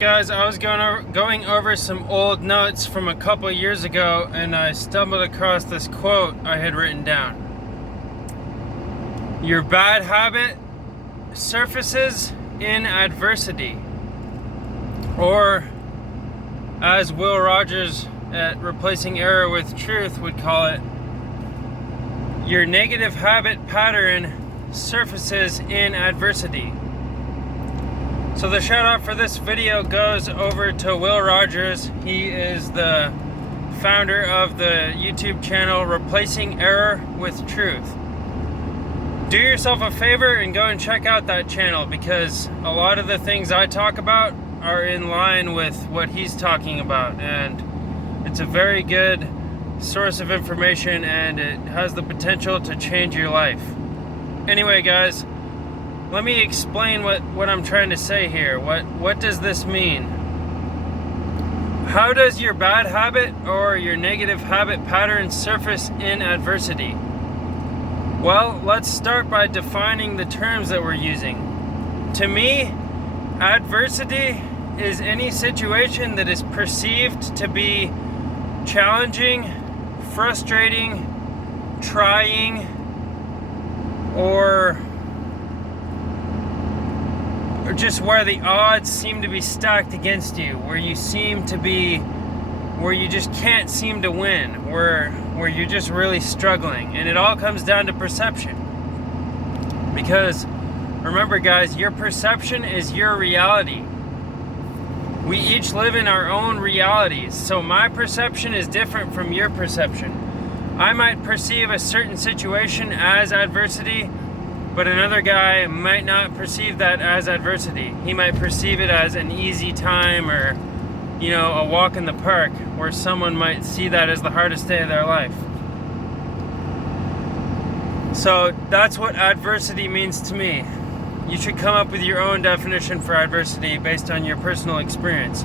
Guys, I was going over some old notes from a couple years ago, and I stumbled across this quote I had written down. Your bad habit surfaces in adversity. Or, as Will Rogers at Replacing Error with Truth would call it, your negative habit pattern surfaces in adversity. So the shout out for this video goes over to Will Rogers. He is the founder of the YouTube channel Replacing Error with Truth. Do yourself a favor and go and check out that channel, because a lot of the things I talk about are in line with what he's talking about, and it's a very good source of information and it has the potential to change your life. Anyway, guys, let me explain what I'm trying to say here. What does this mean? How does your bad habit or your negative habit pattern surface in adversity? Well, let's start by defining the terms that we're using. To me, adversity is any situation that is perceived to be challenging, frustrating, trying, or just where the odds seem to be stacked against you, where you just can't seem to win, where you're just really struggling. And it all comes down to perception. Because remember, guys, your perception is your reality. We each live in our own realities. So my perception is different from your perception. I might perceive a certain situation as adversity, but another guy might not perceive that as adversity. He might perceive it as an easy time, or, a walk in the park, where someone might see that as the hardest day of their life. So that's what adversity means to me. You should come up with your own definition for adversity based on your personal experience.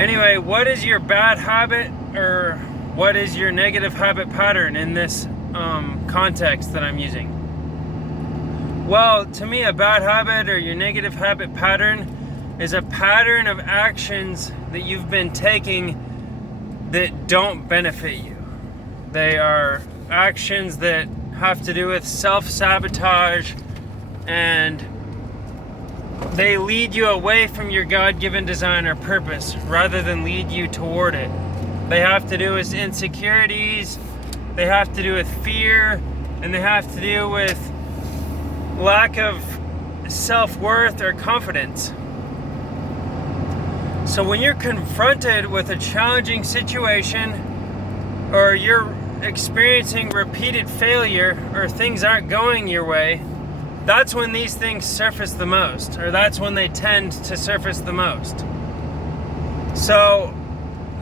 Anyway, what is your bad habit, or what is your negative habit pattern in this context that I'm using? Well, to me, a bad habit or your negative habit pattern is a pattern of actions that you've been taking that don't benefit you. They are actions that have to do with self-sabotage, and they lead you away from your God-given design or purpose rather than lead you toward it. They have to do with insecurities, they have to do with fear, and they have to do with lack of self-worth or confidence. So when you're confronted with a challenging situation, or you're experiencing repeated failure, or things aren't going your way, that's when these things surface the most, or that's when they tend to surface the most. So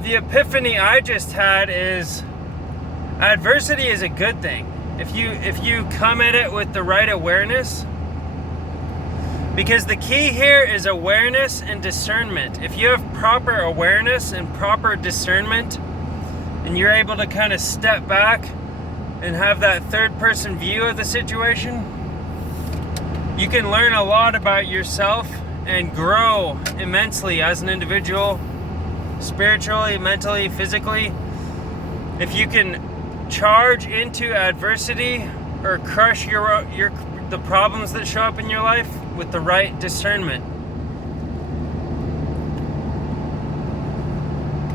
the epiphany I just had is adversity is a good thing. If you come at it with the right awareness, because the key here is awareness and discernment. If you have proper awareness and proper discernment, and you're able to kind of step back and have that third person view of the situation, you can learn a lot about yourself and grow immensely as an individual, spiritually, mentally, physically. If you can charge into adversity or crush the problems that show up in your life with the right discernment.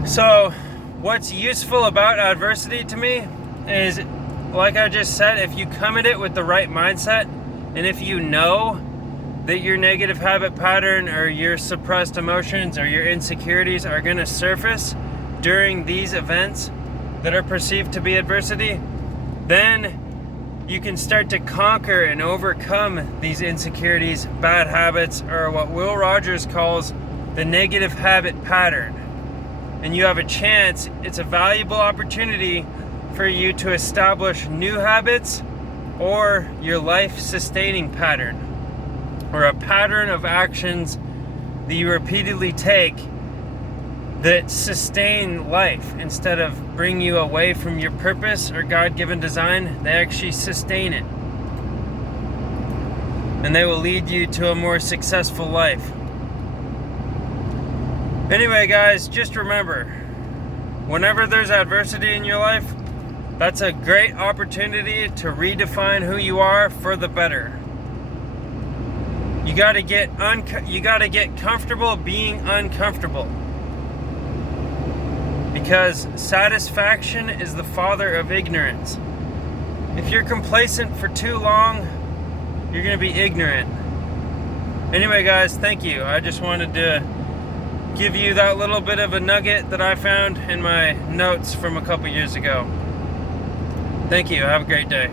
So what's useful about adversity to me is, like I just said, if you come at it with the right mindset, and if you know that your negative habit pattern or your suppressed emotions or your insecurities are going to surface during these events that are perceived to be adversity, then you can start to conquer and overcome these insecurities, bad habits, or what Will Rogers calls the negative habit pattern. And you have a chance, it's a valuable opportunity for you to establish new habits, or your life-sustaining pattern, or a pattern of actions that you repeatedly take that sustain life. Instead of bring you away from your purpose or God-given design, they actually sustain it. And they will lead you to a more successful life. Anyway, guys, just remember, whenever there's adversity in your life, that's a great opportunity to redefine who you are for the better. You got to get comfortable being uncomfortable. Because satisfaction is the father of ignorance. If you're complacent for too long, you're going to be ignorant. Anyway, guys, thank you. I just wanted to give you that little bit of a nugget that I found in my notes from a couple years ago. Thank you. Have a great day.